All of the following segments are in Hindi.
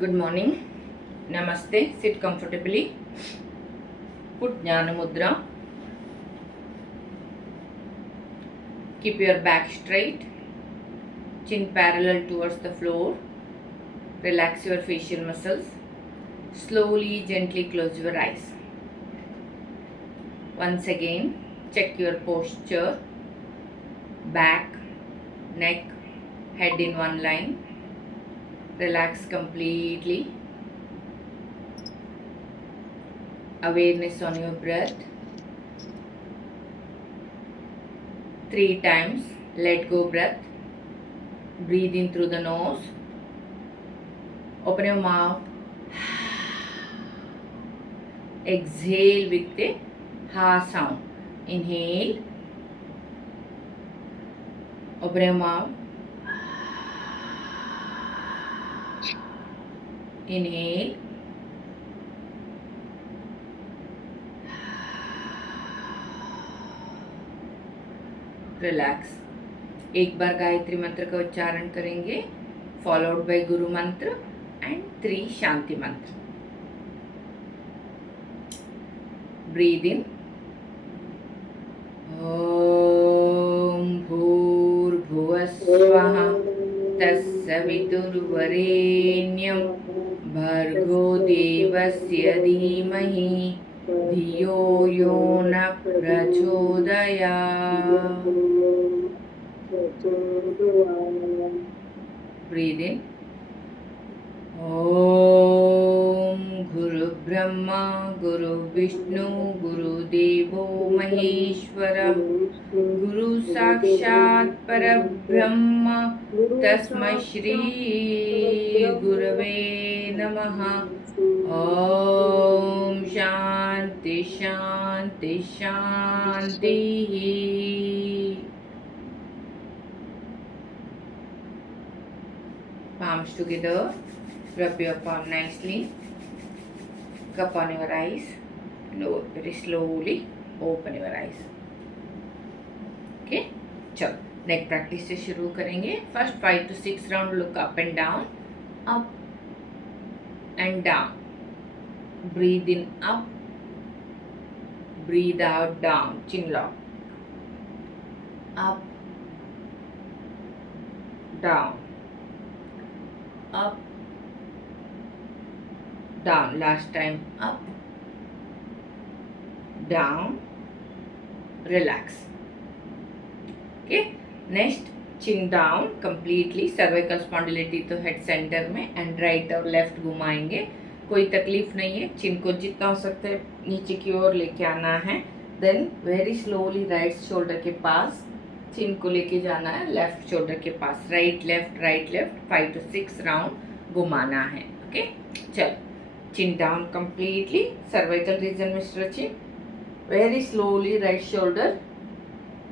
Good morning. Namaste. Sit comfortably. Put Jnana Mudra. Keep your back straight. Chin parallel towards the floor. Relax your facial muscles. Slowly, gently close your eyes. Once again, check your posture. Back, neck, head in one line. Relax completely. Awareness on your breath. 3 times. Let go breath. Breathe in through the nose. Open your mouth. Exhale with the ha sound. Inhale. Open your mouth. Inhale. Relax. एक बार गायत्री मंत्र का उच्चारण करेंगे, फॉलोड बाय गुरु मंत्र एंड 3 शांति मंत्र. Breathe in. ओम भूर्भुवः स्वः तत्सवितुर्वरेण्यं भर्गो देवस्य धीमहि धियो यो न प्रचोदयात्. Breathe in. ओम गुरु ब्रह्मा गुरु विष्णु गुरु देवो महेश्वर गुरु साक्षात् परब्रह्म तस्मै श्री गुरवे नमः. ओम शांति शांति शांति. Palms together. Rub your palm nicely. Cup on your eyes. And very slowly open your eyes. Okay? चलो नेक प्रैक्टिस से शुरू करेंगे. First 5 to 6 round look up and down. Up and down. Breathe in up. Breathe out down. Chin lock. Up down. Up, down. Last time. Up, down. Relax. Okay. Next, chin down completely. Cervical spondylarity तो head center में and right और left घुमाएंगे. कोई तकलीफ नहीं है. चिन को जितना हो सकता है नीचे की ओर लेके आना है. Then very slowly right shoulder के पास चिन को लेके जाना है लेफ्ट शोल्डर के पास. राइट लेफ्ट 5 to 6 राउंड घुमाना है. ओके चल. चिन डाउन कंप्लीटली. सर्वाइकल रीजन में stretching. Very slowly right shoulder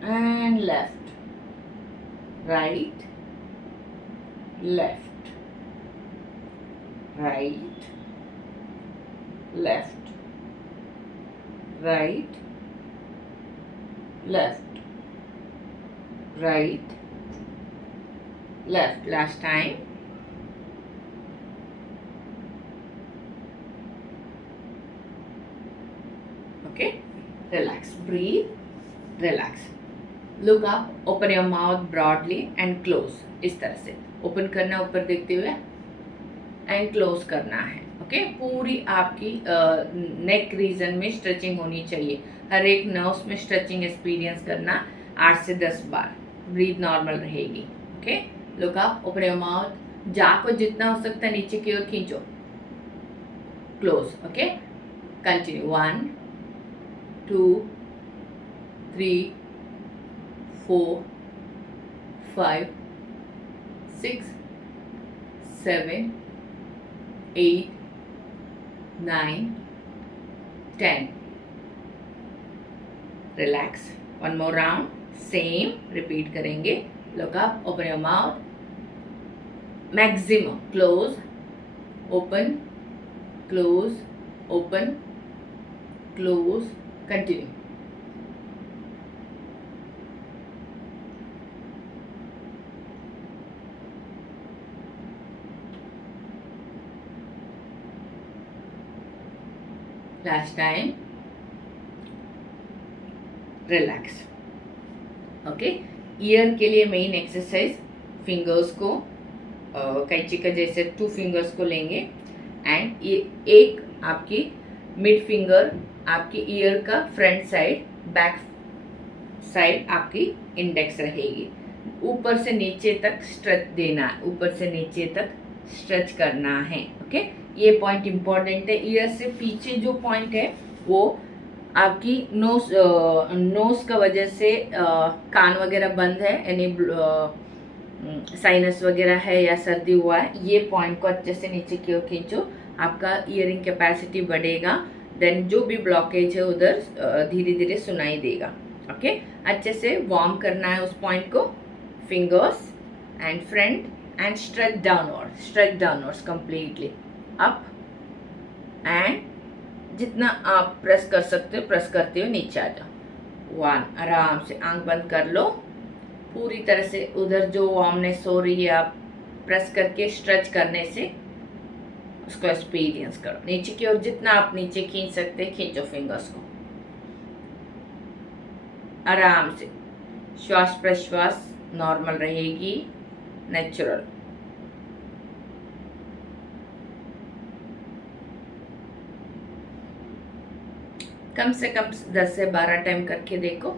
and left right left right left right left right left. Last time. Okay, relax. Breathe. Relax. Look up. Open your mouth broadly and close. इस तरह से ओपन करना ऊपर देखते हुए एंड क्लोज करना है. ओके पूरी आपकी नेक रीजन में स्ट्रेचिंग होनी चाहिए. हर एक नर्व्स में स्ट्रेचिंग एक्सपीरियंस करना 8 से 10 बार. ब्रीथ नॉर्मल रहेगी. Okay look up. Open your mouth. जा को जितना हो सकता है नीचे की ओर खींचो. Close. Okay continue. 1 2 3 4 5 6 7 8 9 10. Relax. One more round. Same repeat करेंगे. Look up. Open your mouth. Maximum. Close open close open close. Continue. Last time, relax. Okay, ear के लिए मेन एक्सरसाइज, फिंगर्स को कैंची का जैसे 2 फिंगर्स को लेंगे एंड ये एक आपकी मिड फिंगर आपकी ईयर का फ्रंट साइड, बैक साइड आपकी इंडेक्स रहेगी। ऊपर से नीचे तक स्ट्रेच देना है, ऊपर से नीचे तक स्ट्रेच करना है। ओके, ये पॉइंट इंपॉर्टेंट है। ईयर से पीछे जो पॉइंट है वो आपकी नोज का वजह से कान वगैरह बंद है, यानी साइनस वगैरह है या सर्दी हुआ है, ये पॉइंट को अच्छे से नीचे की ओर खींचो, आपका ईयरिंग कैपेसिटी बढ़ेगा। देन जो भी ब्लॉकेज है उधर धीरे धीरे सुनाई देगा। ओके, अच्छे से वार्म करना है उस पॉइंट को, fingers and front end stretch downwards completely up and जितना आप प्रेस कर सकते हो प्रेस करते हुए नीचे आ जाओ। 1, आराम से आंख बंद कर लो, पूरी तरह से उधर जो वार्मनेस हो रही है आप प्रेस करके स्ट्रेच करने से उसको एक्सपीरियंस करो। नीचे की ओर जितना आप नीचे खींच सकते हैं खींचो फिंगर्स को आराम से। श्वास प्रश्वास नॉर्मल रहेगी, नेचुरल। कम से कम 10 से 12 टाइम करके देखो।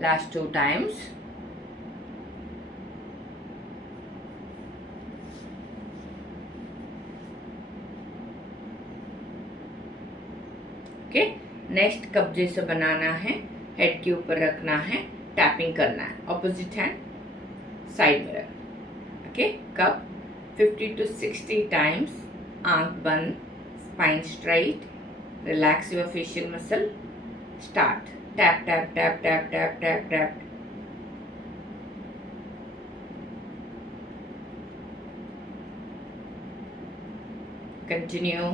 Last 2 times. ओके, नेक्स्ट कब्जे से बनाना है, हेड के ऊपर रखना है, टैपिंग करना है, ऑपोजिट हैंड साइड में रख। ओके, कब 50 to 60 टाइम्स, आंख बंद, spine straight, relax your facial muscle, start. Tap tap tap tap tap tap tap. Continue.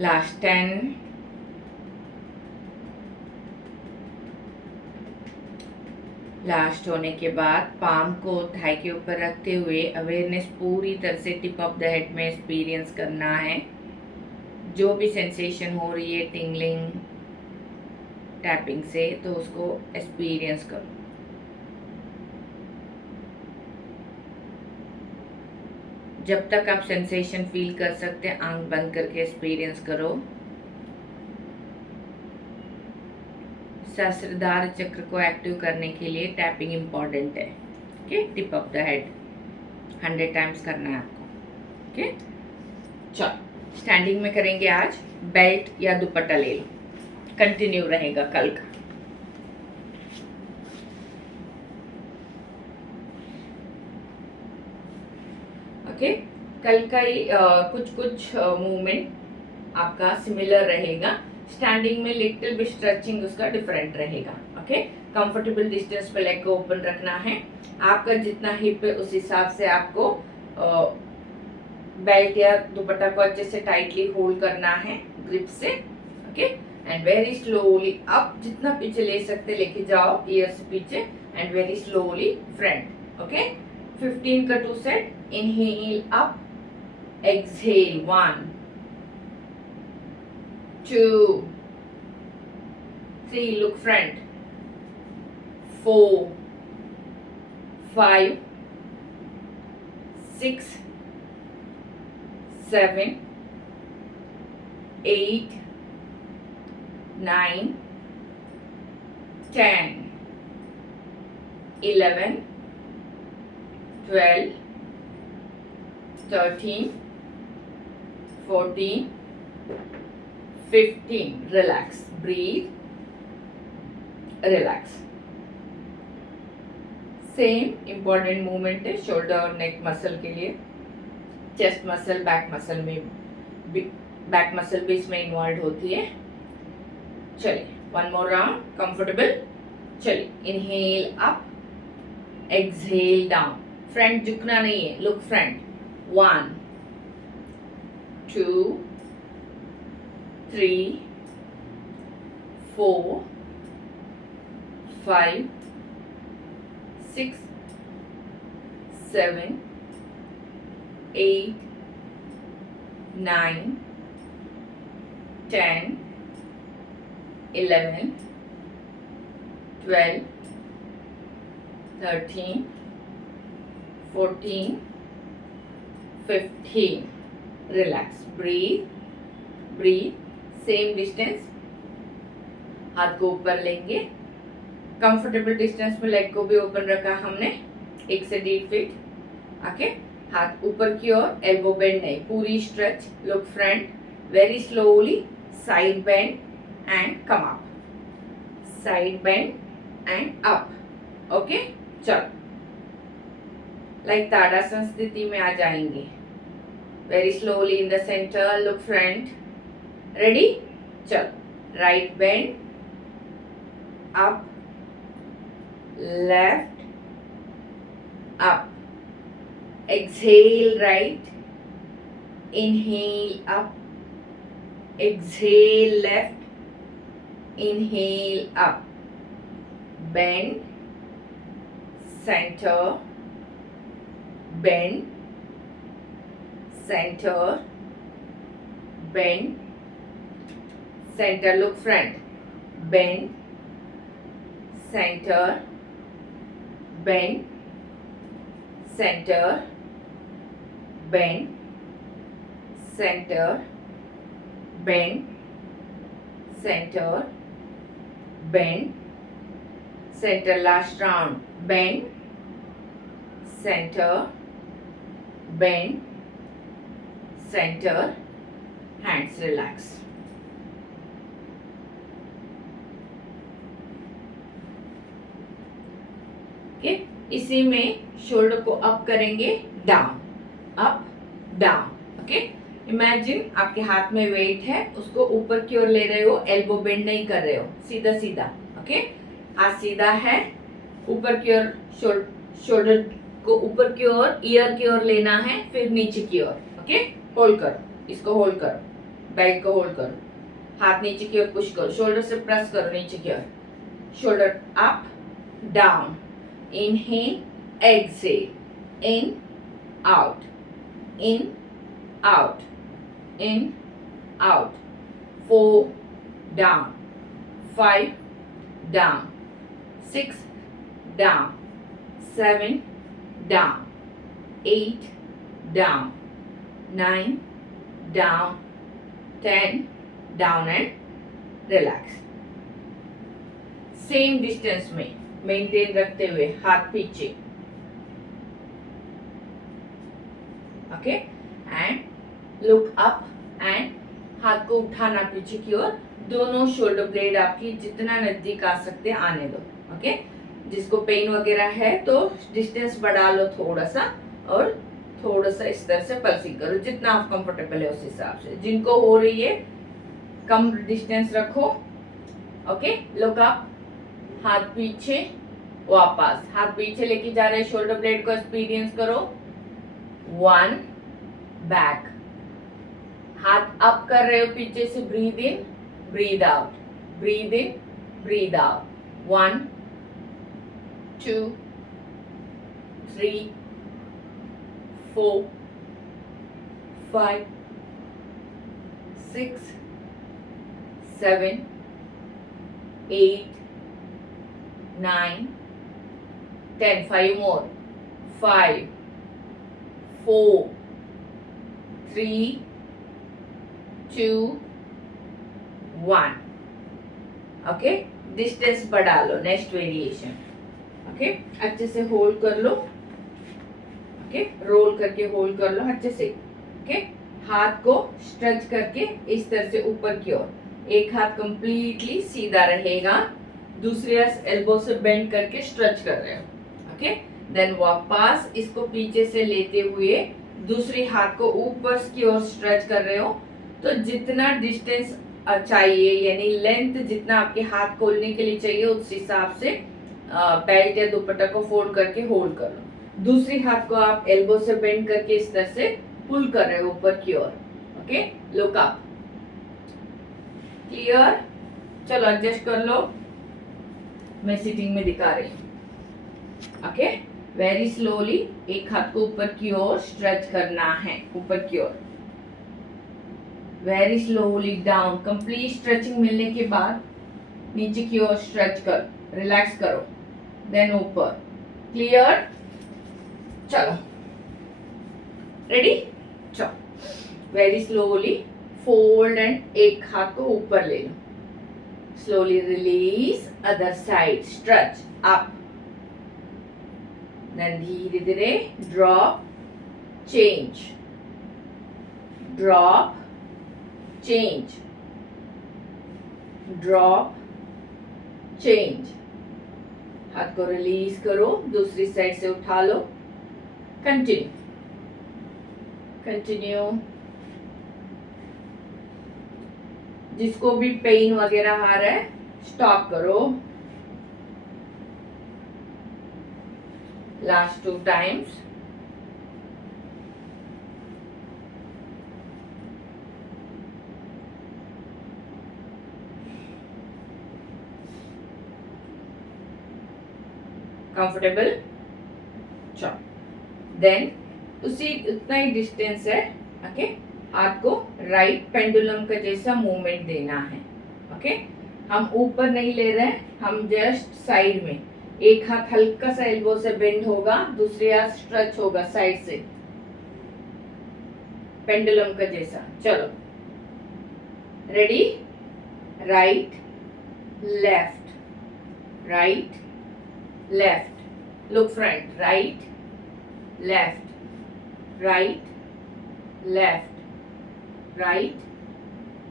Last 10। Last होने के बाद पाम को थाई के ऊपर रखते हुए अवेयरनेस पूरी तरह से टिप ऑफ द हेड में एक्सपीरियंस करना है। जो भी सेंसेशन हो रही है टिंगलिंग टैपिंग से, तो उसको एक्सपीरियंस करो। जब तक आप सेंसेशन फील कर सकते हैं आंख बंद करके एक्सपीरियंस करो। सहस्त्रधार चक्र को एक्टिव करने के लिए टैपिंग इम्पॉर्टेंट है। Okay, tip of the head 100 times करना है आपको। ओके, चलो स्टैंडिंग में करेंगे आज। बेल्ट या दुपट्टा ले लो, कंटिन्यू रहेगा कल का। ओके, कल का ही कुछ मूवमेंट आपका सिमिलर रहेगा। स्टैंडिंग में लिटिल भी स्ट्रेचिंग उसका डिफरेंट रहेगा। ओके, कंफर्टेबल डिस्टेंस पे लेग को ओपन रखना है। आपका जितना हिप है उस हिसाब से आपको बेल्ट या दुपट्टा को अच्छे से टाइटली होल्ड करना है ग्रिप से। Okay, and very slowly up, जितना पीछे ले सकते लेके जाओ ईयर से पीछे, and very slowly front. Okay, 15 का 2 set. Inhale up, exhale 1 2 3, look front, 4 5 6 7 8 9 10 11 12 13 14 15। Relax, breathe, relax. Same important movement है शोल्डर और नेक मसल के लिए। चेस्ट मसल, बैक मसल में बैक मसल भी इसमें इन्वॉल्व होती है। चलिए, 1 मोर राउंड, कंफर्टेबल। चलिए, inhale up, exhale down. Front झुकना नहीं है, look front. 1 2 3 4 5 6 7 8 9 10 11 12 13 14 15. Relax. Breathe. Breathe. Same distance. हाथ को ऊपर लेंगे. कंफर्टेबल डिस्टेंस में लेग को भी ओपन रखा हमने 1 से 1.5 फीट. ओके. हाथ ऊपर की ओर, एल्बो बेंड नहीं, पूरी stretch. Look front. Very slowly side bend and come up. Side bend and up. Okay. चलो, लाइक ताड़ासन स्थिति में आ जाएंगे. Very slowly in the centre. Look front. Ready. चलो, right bend up, left up. Exhale right. Inhale up. Exhale left. Inhale up. Bend. Center. Bend. Center. Bend. Center. Look front. Bend. Center. Bend. Center. Bend. Center. Bend. Center. Bend. Center. Last round. Bend. Center. Bend. Center. Hands relax. Okay. इसी में शोल्डर को अप करेंगे, down, up, down. Okay. Imagine आपके हाथ में वेट है, उसको ऊपर की ओर ले रहे हो, एल्बो बेंड नहीं कर रहे हो, सीधा सीधा. ओके. हाथ सीधा है, ऊपर की ओर, शोल्डर को ऊपर की ओर, ईयर की ओर लेना है, फिर नीचे की ओर. ओके. होल्ड करो, इसको होल्ड करो, बेल्ट को होल्ड करो, हाथ नीचे की ओर पुश करो, शोल्डर से प्रेस करो नीचे की ओर. Shoulder up, down. Inhale, exhale, in, out, in, out, in, out. 4 down, 5 down, 6 down, 7 down, 8 down, 9 down, 10 down and relax. Same distance में मेंटेन रखते हुए हाथ पीछे. Okay. And look up and हाथ को उठाना पीछे की ओर. दोनों शोल्डर ब्लेड आपकी जितना नजदीक आ सकते आने दो. ओके. जिसको पेन वगैरह है तो डिस्टेंस बढ़ा लो थोड़ा सा, और थोड़ा सा इस तरह से पल्सिंग करो, जितना आप कंफर्टेबल है उस हिसाब से. जिनको हो रही है कम डिस्टेंस रखो. ओके. लुक अप, हाथ पीछे, वापस हाथ पीछे लेके जा रहे हैं. शोल्डर ब्लेड को एक्सपीरियंस करो. 1 बैक. हाथ अप कर रहे हो पीछे से. Breathe in, breathe out, breathe in, breathe out. 1 2 3 4 5 6 7 8 9 10. 5 more. 5 4 3 2 1. Okay. Distance बढ़ा लो. Next variation. ओके. अच्छे से होल्ड कर लो. ओके. रोल करके होल्ड कर लो अच्छे से. ओके. हाथ को स्ट्रेच करके इस तरह से ऊपर की ओर. एक हाथ कंप्लीटली सीधा रहेगा, दूसरे एल्बो से बेंड करके स्ट्रेच कर रहे हो. ओके. देन वापस इसको पीछे से लेते हुए दूसरी हाथ को ऊपर की ओर स्ट्रेच कर रहे हो. तो जितना डिस्टेंस चाहिए, यानी लेंथ जितना आपके हाथ खोलने के लिए चाहिए, उस हिसाब से बेल्ट या दुपट्टा को फोल्ड करके होल्ड कर लो. दूसरी हाथ को आप एल्बो से बेंड करके इस तरह से पुल कर रहे हो ऊपर की ओर. ओके. Look up, clear. चलो एडजस्ट कर लो, मैं सिटिंग में दिखा रही हूँ। ओके, वेरी स्लोली एक हाथ को ऊपर की ओर स्ट्रेच करना है, ऊपर की ओर, very slowly down. Complete stretching मिलने के बाद नीचे की ओर स्ट्रेच कर, रिलैक्स करो, देन ऊपर। क्लियर? चलो रेडी? चलो वेरी स्लोली फोल्ड एंड एक हाथ को ऊपर ले लो, slowly release, other side stretch up, then धीरे धीरे drop, change, drop, change, drop, change. हाथ को रिलीज करो, दूसरी साइड से उठा लो, कंटिन्यू, कंटिन्यू। जिसको भी पेन वगैरह आ रहा है स्टॉप करो। Last 2 times. कंफर्टेबल? चलो देन उसी उतना ही डिस्टेंस है, ओके। हाथ को राइट पेंडुलम का जैसा मूवमेंट देना है, ओके। हम ऊपर नहीं ले रहे हैं, हम जस्ट साइड में, एक हाथ हल्का सा एल्बो से बेंड होगा, दूसरी हाथ स्ट्रेच होगा साइड से, पेंडुलम का जैसा। चलो ready? Right left, right left, look front, right left, right left, right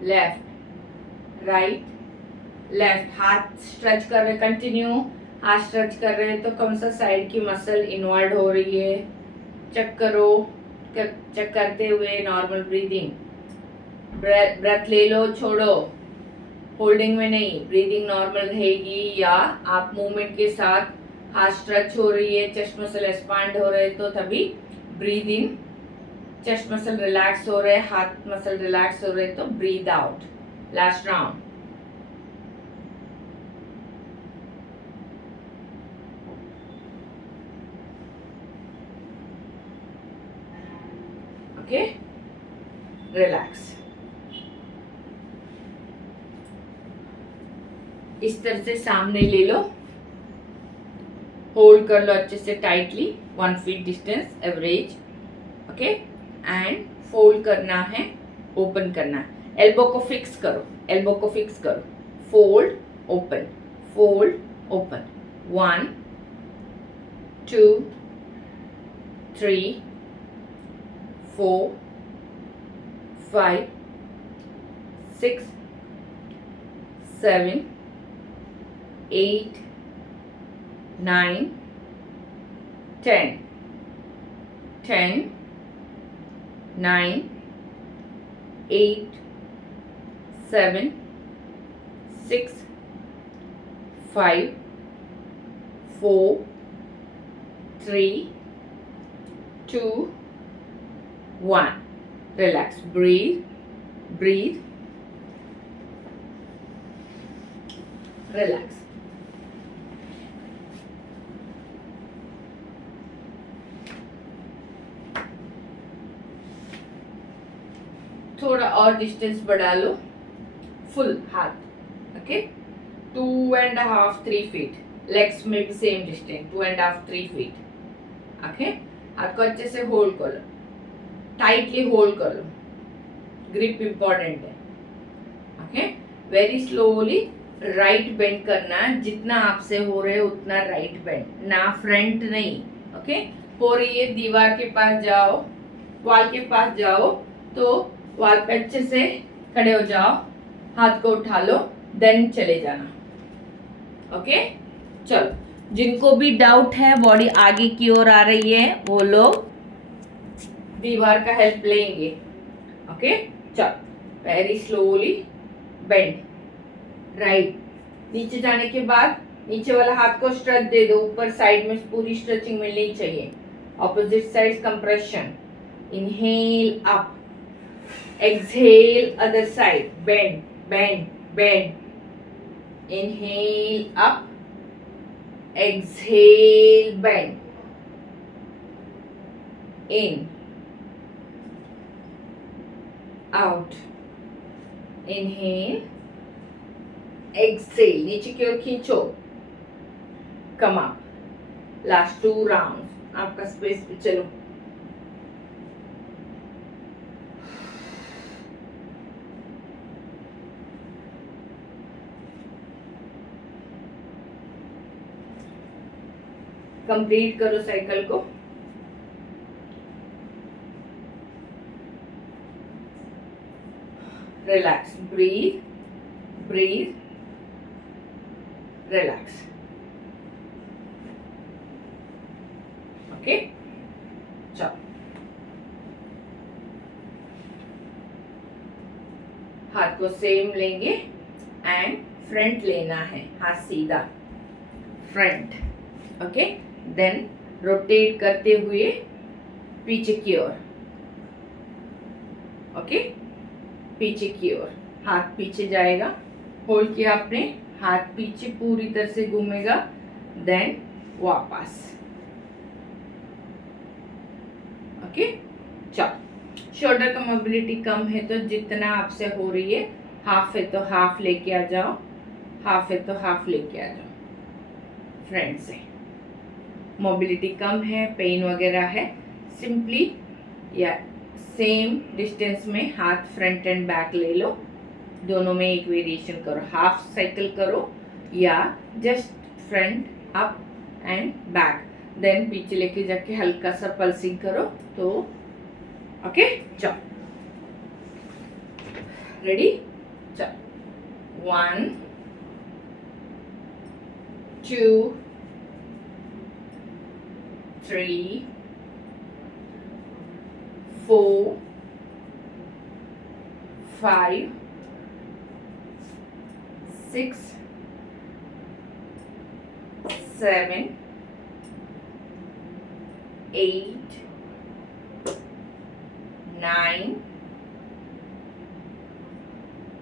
left, right left. हाथ स्ट्रेच कर रहे, कंटिन्यू। हाथ स्ट्रेच कर रहे हैं तो कौन सा साइड की मसल इन्वॉल्व हो रही है चेक करो। चेक करते हुए नॉर्मल ब्रीदिंग, ब्रेथ ले लो, छोड़ो, होल्डिंग में नहीं, ब्रीदिंग नॉर्मल रहेगी। या आप मूवमेंट के साथ हाथ स्ट्रेच हो रही है, चेस्ट मसल एक्सपांड हो रहे तो तभी breathe in, chest muscle relax हो रहे, हाथ मसल रिलैक्स हो रहे तो breathe out. Last round. Okay, relax. इस तरह से सामने ले लो, होल्ड कर लो अच्छे से tightly, 1 feet distance average, okay. And fold करना है, ओपन करना है। एल्बो को फिक्स करो, एल्बो को फिक्स करो, fold open, fold open. 1 2 3 4 5 6 7 8 9 10 10 9 8 7 6 5 4 3 2 1. Relax. Breathe. Breathe. Relax. थोड़ा और डिस्टेंस बढ़ा लो, फुल हाथ, ओके। 2.5 3 फीट, लेग्स में भी सेम डिस्टेंस 2.5 3 फीट, ओके। हाथ को अच्छे से होल्ड कर लो, टाइटली होल्ड कर लो, ग्रिप इंपॉर्टेंट है, okay. Very slowly right bend करना, जितना आपसे हो रहे उतना राइट बेंड, ना फ्रंट नहीं, ओके। हो रही है दीवार के पास जाओ, वॉल के पास जाओ तो वॉल पे अच्छे से खड़े हो जाओ, हाथ को उठा लो, देन चले जाना, ओके। चलो, जिनको भी डाउट है बॉडी आगे की ओर आ रही है वो लोग दीवार का हेल्प लेंगे, ओके। चलो, वेरी स्लोली बेंड, राइट। नीचे जाने के बाद नीचे वाला हाथ को स्ट्रेच दे दो, ऊपर साइड में पूरी स्ट्रेचिंग मिलनी चाहिए। Opposite side compression, inhale up, exhale other side, bend bend bend, inhale up, exhale bend, in, out, inhale, exhale, नीचे की ओर खींचो, come up, last 2 rounds, आपका स्पेस पे चलो, कंप्लीट करो साइकिल को। Relax, breathe, breathe, relax. Okay, चलो हाथ को सेम लेंगे एंड फ्रंट लेना है, हाथ सीधा फ्रंट। ओके, देन रोटेट करते हुए पीछे की ओर। ओके, पीछे की ओर, हाथ पीछे जाएगा, होल्ड किया आपने, हाथ पीछे पूरी तरह से घूमेगा, देन वापस। ओके, चलो शोल्डर का मोबिलिटी कम है तो जितना आपसे हो रही है, हाफ है तो हाफ लेके आ जाओ, हाफ है तो हाफ लेके आ जाओ फ्रंट से। मोबिलिटी कम है, पेन वगैरह है, सिंपली या सेम डिस्टेंस में हाथ फ्रंट एंड बैक ले लो, दोनों में एक वेरिएशन करो, हाफ साइकिल करो या just front up and back, then पीछे लेके जाके हल्का सा पल्सिंग करो तो ओके। चलो रेडी, चलो 1 2 3 4 5 6 7 8 9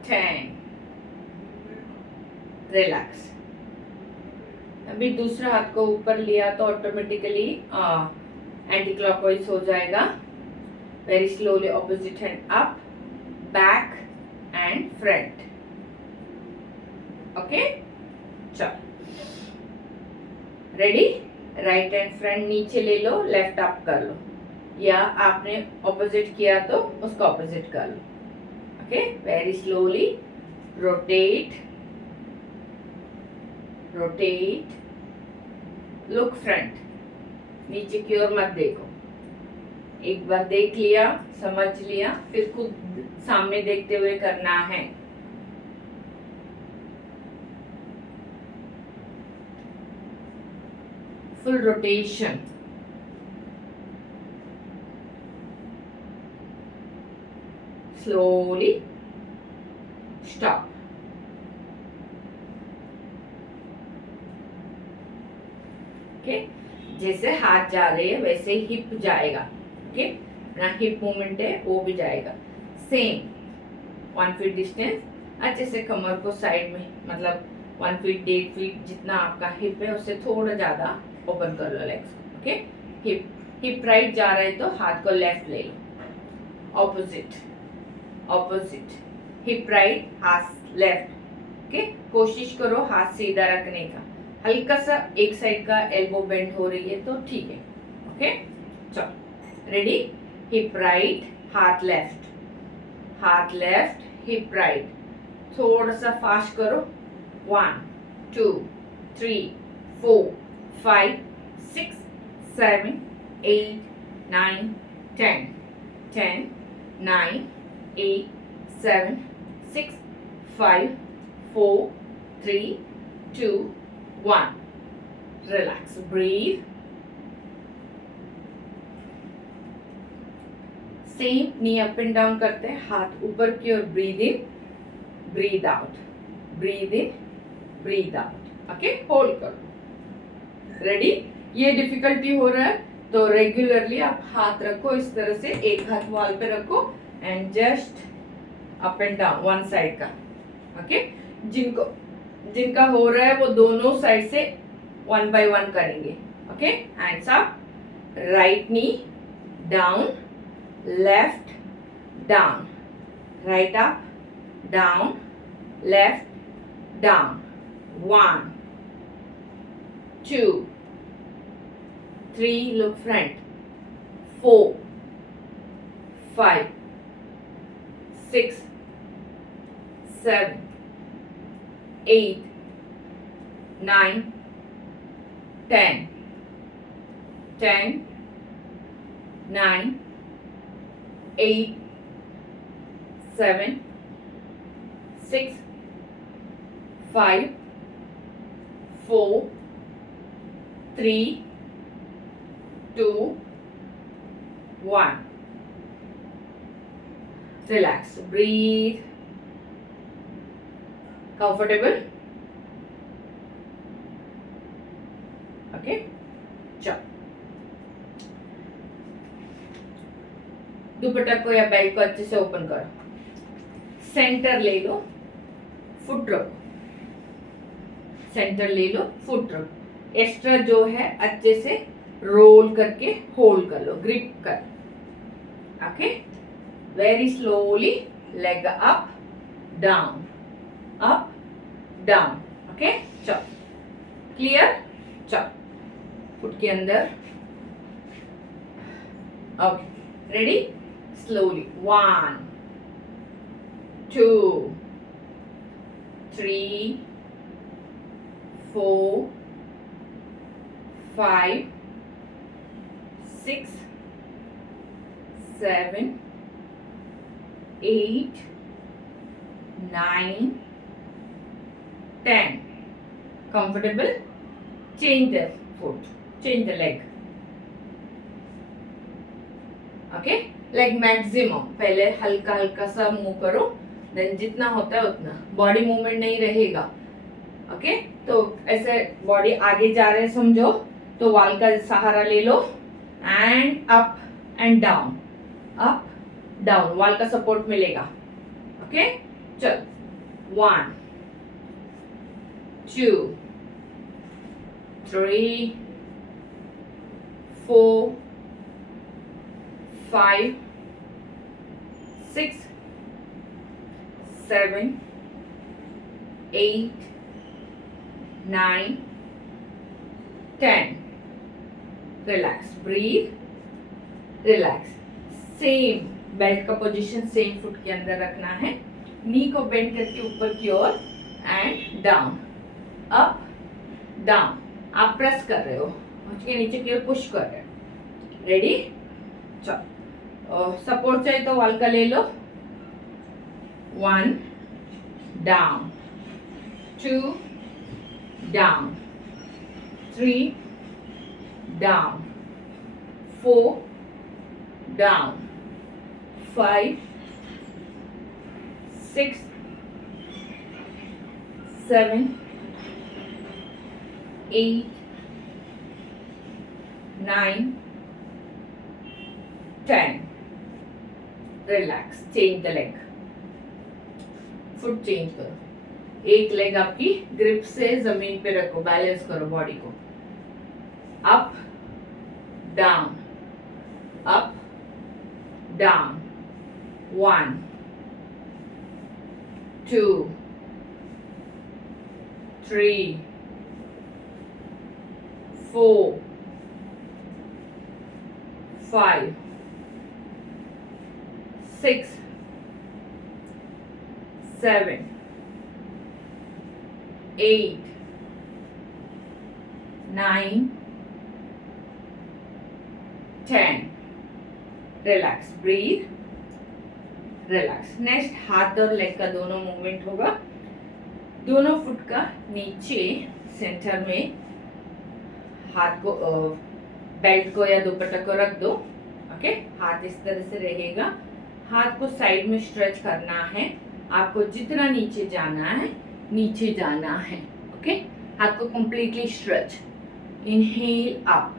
10। रिलैक्स। अभी दूसरा हाथ को ऊपर लिया तो ऑटोमेटिकली एंटी क्लॉकवाइज हो जाएगा। Very slowly opposite hand up, back and front. Okay, चलो रेडी। राइट हैंड फ्रंट नीचे ले लो, लेफ्ट अप कर लो, या आपने ऑपोजिट किया तो उसको ऑपोजिट कर लो। Okay, very slowly rotate, rotate, look front, नीचे की ओर मत देखो। एक बार देख लिया, समझ लिया, फिर खुद सामने देखते हुए करना है। Full rotation. Slowly stop. Okay, जैसे हाथ जा रहे हैं वैसे हिप जाएगा। ओके, ना हिप मूवमेंट है वो भी जाएगा। सेम 1 फीट डिस्टेंस, अच्छे से कमर को साइड में, मतलब 1 फीट 1.5 फीट जितना आपका हिप है उससे थोड़ा ज्यादा ओपन कर लो लेग्स। ओके, हिप राइट जा रहा है तो हाथ को लेफ्ट ले लो, ऑपोजिट ऑपोजिट, हिप राइट हाथ लेफ्ट। ओके, कोशिश करो हाथ सीधा रखने का, हल्का सा एक साइड का एल्बो बेंड हो रही है तो ठीक है। ओके, चलो रेडी। हिप राइट, हाथ लेफ्ट, हाथ लेफ्ट, हिप राइट, थोड़ा सा फास्ट करो। 1 2 3 4 5 6 7 8 9 10 10 9 8 7 6 5 4 3 2 1। Relax, breathe. Same knee up and down करते हैं, हाथ ऊपर की ओर, breathe in, breathe out, breathe in, breathe out. Okay, hold करो। रेडी। ये डिफिकल्टी हो रहा है तो रेगुलरली आप हाथ रखो इस तरह से, एक हाथ वॉल पे रखो and just up and down one side का। ओके, जिनको जिनका हो रहा है वो दोनों साइड से 1 by 1 करेंगे. Okay, hands up, right knee down, left down, right up down, left down. 1 2 3, look front. 4 5 6 7 8 9 10 10 9 8 7 6 5 4 3 2 1. Relax, breathe. Comfortable? Okay, चलो. दुपट्टा को या बेल्ट को अच्छे से ओपन करो. सेंटर ले लो, फुट रखो. सेंटर ले लो, फुट रखो. एक्स्ट्रा जो है अच्छे से रोल करके होल्ड कर लो, ग्रिप कर. Okay, very slowly, leg up down, up down. Okay, चलो. क्लियर? चलो, फुट के अंदर. Okay, ready? Slowly. 1 2 3 4 5 6 7 8 9 10. Comfortable? Change the foot, change the leg. Okay, like maximum पहले हल्का हल्का सा मूव करो, देन जितना होता है उतना. बॉडी मूवमेंट नहीं रहेगा. ओके, तो ऐसे बॉडी आगे जा रहे हैं समझो, तो वॉल का सहारा ले लो and up and down, up down, wall का सपोर्ट मिलेगा. ओके, चल. 1 2 3 4 5 6 7 8 9 10. Relax, breathe, relax. Same belt का पोजीशन सेम फुट के अंदर रखना है. नी को बेंड करके ऊपर की ओर एंड डाउन, अप डाउन. आप प्रेस कर रहे हो, उसके नीचे की ओर पुश कर रहे हो. रेडी? चलो, सपोर्ट चाहिए तो वॉल का ले लो. 1 down, 2 down, 3 down, 4 down, 5 6 7 8 9 10. Relax, change the leg. Foot change करो. एक लेग आपकी ग्रिप से जमीन पे रखो, बैलेंस करो बॉडी को. Up down, up down. 1 2 3 4 5 6 7 8 9 10. Relax, breathe, relax. Next हाथ और लेग का दोनों मूवमेंट होगा. दोनों फुट का नीचे सेंटर में हाथ को, बेल्ट को या दुपट्टा को रख दो. ओके, हाथ इस तरह से रहेगा. हाथ को साइड में स्ट्रेच करना है. आपको जितना नीचे जाना है नीचे जाना है. ओके, हाथ को completely stretch. Inhale up,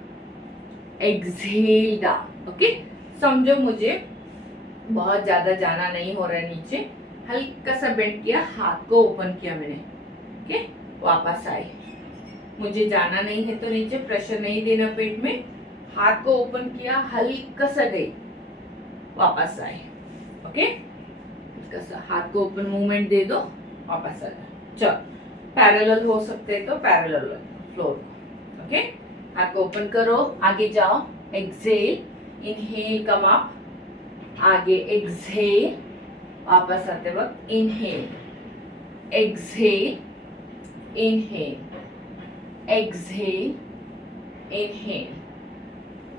exhale down. Okay, समझो मुझे बहुत ज्यादा जाना नहीं हो रहा है नीचे. हल्का सा बेंड किया, हाथ को ओपन किया मैंने. ओके, वापस आए। मुझे जाना नहीं है तो नीचे, प्रेशर नहीं देना पेट में, हाथ को ओपन किया, हल्का सा गई, वापस आए। ओके, हल्का सा हाथ को ओपन मूवमेंट दे दो, वापस आ जाए। चलो पैरेलल हो सकते हैं तो पैरेलल फ्लोर को। ओके, हाथ को ओपन करो, आगे जाओ, एक्सेल, इनहेल, कम अप, आगे एक्सहेल, वापस आते वक्त inhale, exhale, inhale, exhale, inhale,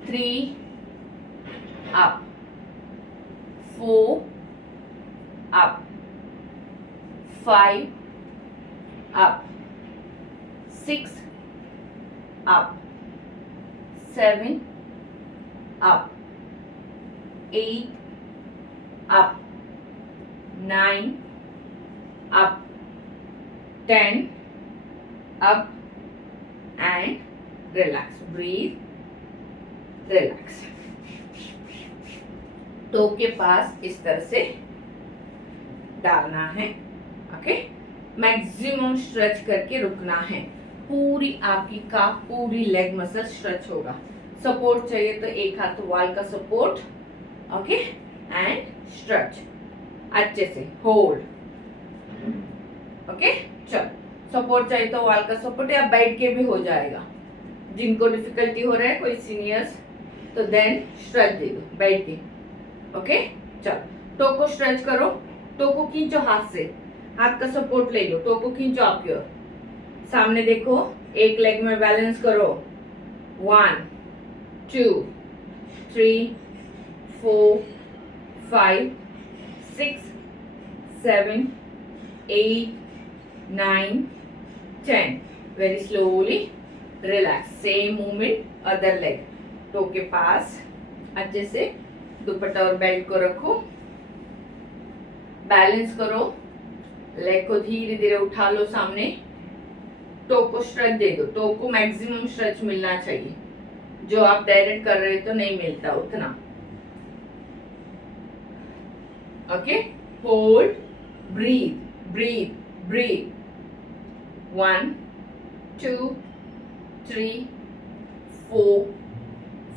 3 up, 4 up, 5 up, 6 up, 7 up, 8 up, 9 up, 10 up and relax. Breathe, relax. Toe के पास इस तरह से डालना है। ओके, मैक्सिमम स्ट्रेच करके रुकना है। पूरी आपकी काफ, पूरी लेग मसल स्ट्रेच होगा। सपोर्ट चाहिए तो एक हाथ वॉल का सपोर्ट, ओके, एंड स्ट्रेच अच्छे से, होल्ड। ओके, चलो, सपोर्ट चाहिए तो वॉल का सपोर्ट या बैठ के भी हो जाएगा। जिनको डिफिकल्टी हो रहा है, कोई सीनियर्स, तो देन स्ट्रेच दे दो बैठ के। ओके, चलो, टो को स्ट्रेच करो, टो को खींचो हाथ से, हाथ का सपोर्ट ले लो, टो को खींचो आपकी ओर, सामने देखो, एक लेग में बैलेंस करो। 1 2 3 4 5 6 7 8 9 10। Very slowly relax. Same movement other leg, toe के पास अच्छे से दुपट्टा और बेल्ट को रखो, बैलेंस करो, लेग को धीरे धीरे उठा लो सामने, टो को स्ट्रेच दे दो। टो को मैक्सिमम स्ट्रेच मिलना चाहिए, जो आप डायरेक्ट कर रहे हो तो नहीं मिलता उतना। Okay, hold, breathe, breathe, breathe. 1 2 3 4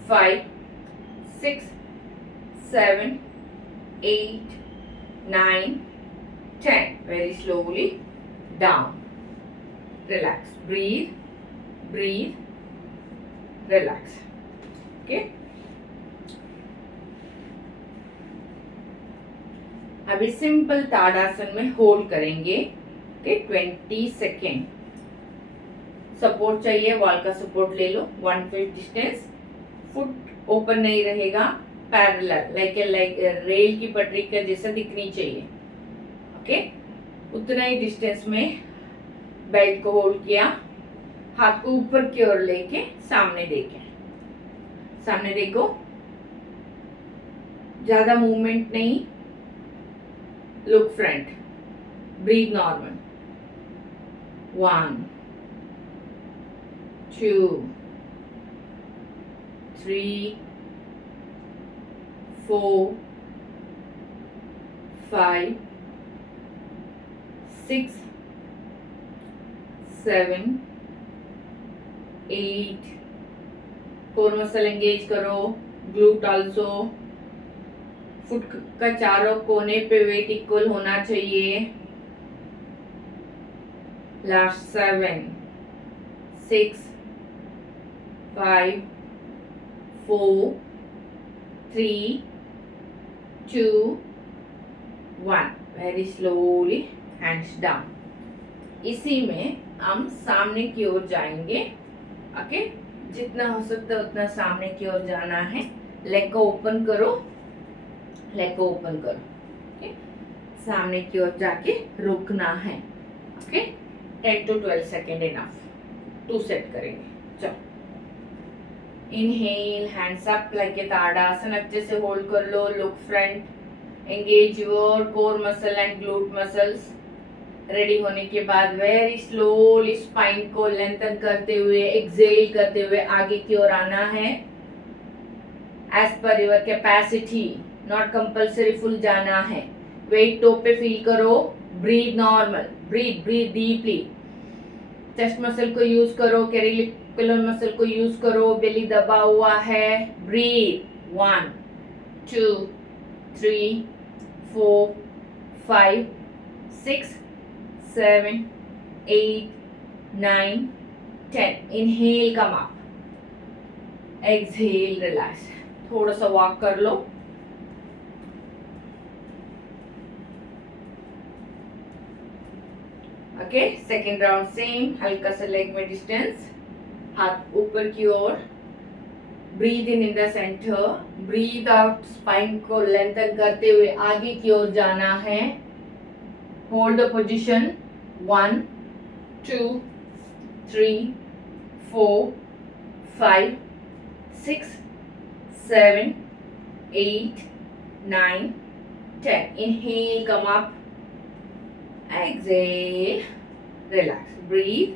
5 6 7 8 9 10। Very slowly down. Relax. Breathe, breathe, relax. Okay. अभी सिंपल ताड़ासन में होल्ड करेंगे। Okay, 20 second. सपोर्ट चाहिए, वॉल का सपोर्ट ले लो। 1 फीट डिस्टेंस, फुट ओपन नहीं रहेगा, पैरेलल, लाइक रेल की पटरी का जैसा दिखनी चाहिए। ओके, उतना ही डिस्टेंस में बेल्ट को होल्ड किया, हाथ को ऊपर की ओर लेके सामने देखे, सामने देखो, ज्यादा मूवमेंट नहीं, look front, breathe normal. 1 2 3 4 5 6 7 8। Core muscle engage करो, ग्लूट आल्सो। फुट का चारों कोने पे वेट इक्वल होना चाहिए। Last 7 6 5 4 3 2 1। Very slowly hands down. इसी में हम सामने की ओर जाएंगे। ओके, जितना हो सकता है उतना सामने की ओर जाना है। लेग को ओपन करो, लेग को ओपन करो। ओके, सामने की ओर जाके रुकना है। Okay, 10 to 12 second enough. 2 set करेंगे। चलो, inhale, hands up like a tadasana, अच्छे से होल्ड कर लो, look front, engage your core muscle and glute muscles. Ready होने के बाद वेरी स्लोली स्पाइन को लेंथन करते हुए, एक्सेल करते हुए आगे की ओर आना है। As per your capacity, not compulsory full जाना है। वेट टो पे फील करो, breathe normal, breathe breathe deeply. Chest muscle को यूज करो, कैरिकुलर मसल को यूज करो, बेली दबा हुआ है, breathe 1 2 3 4 5 6 7 8 9 10. Inhale come up, exhale relax. थोड़ा सा वॉक कर लो. Okay, second round same. हल्का सा लेग में डिस्टेंस, हाथ ऊपर की ओर. Breathe in the centre, breathe out. Spine को लेंथन करते हुए आगे की ओर जाना है. Hold the position 1 2 3 4 5 6 7 8 9 10. Inhale, come up. Exhale, relax. Breathe,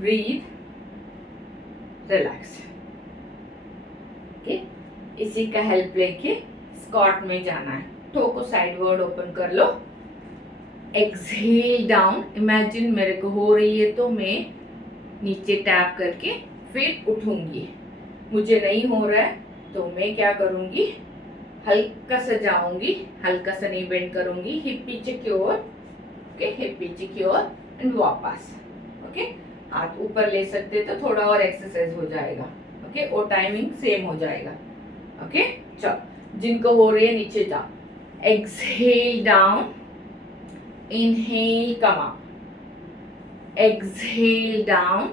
breathe, relax. Okay, इसी का हेल्प लेके स्क्वाट में जाना है. टो को साइडवर्ड ओपन कर लो. Exhale down. इमेजिन मेरे को हो रही है तो मैं नीचे टैप करके फिर उठूंगी. मुझे नहीं हो रहा है तो मैं क्या करूंगी, हल्का सा जाऊंगी, हल्का सा नहीं बेंड करूंगी, हिप पीछे की ओर. ओके, हिप पीछे की ओर एंड वापस. ओके, हाथ ऊपर ले सकते तो थोड़ा और एक्सरसाइज हो जाएगा. ओके, और टाइमिंग सेम हो जाएगा. ओके, चलो, जिनको हो रही है नीचे जाओ. Exhale down, inhale come up. Exhale down,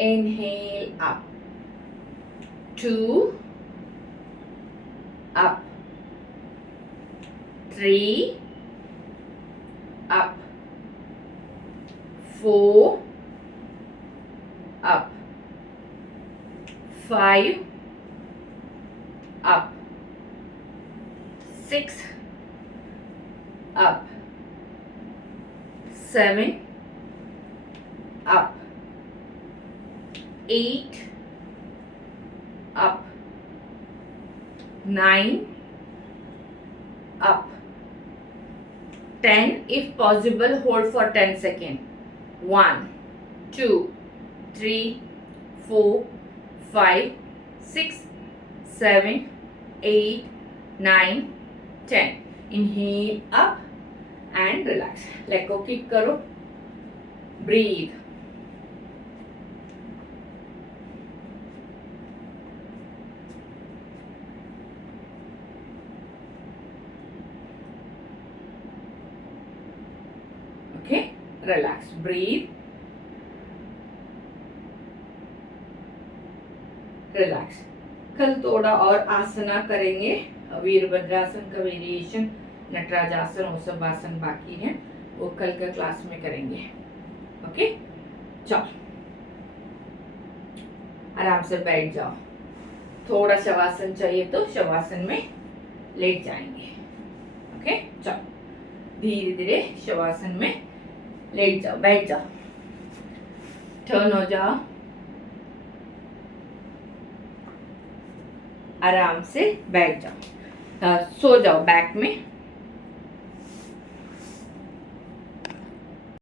inhale up. 2 up. 3 up. 4 up. 5 up. 6 up. 7 up. 8 up. 9 up. 10. If possible, hold for 10 seconds. 1 2 3 4 5 6 7 8 9 10. Inhale up and relax. Leg को kick करो. Breathe. Okay, relax. Breathe. Relax. कल थोड़ा और आसना करेंगे. वीरभद्रासन का वेरिएशन, नटराज आसन, वो सब आसन बाकी हैं, वो कल का क्लास में करेंगे. ओके, चलो आराम से बैठ जाओ. थोड़ा शवासन चाहिए तो शवासन में लेट जाएंगे. ओके, चलो धीरे धीरे शवासन में लेट जाओ, बैठ जाओ, टर्न हो जाओ, आराम से बैठ जाओ. सो जाओ बैक में.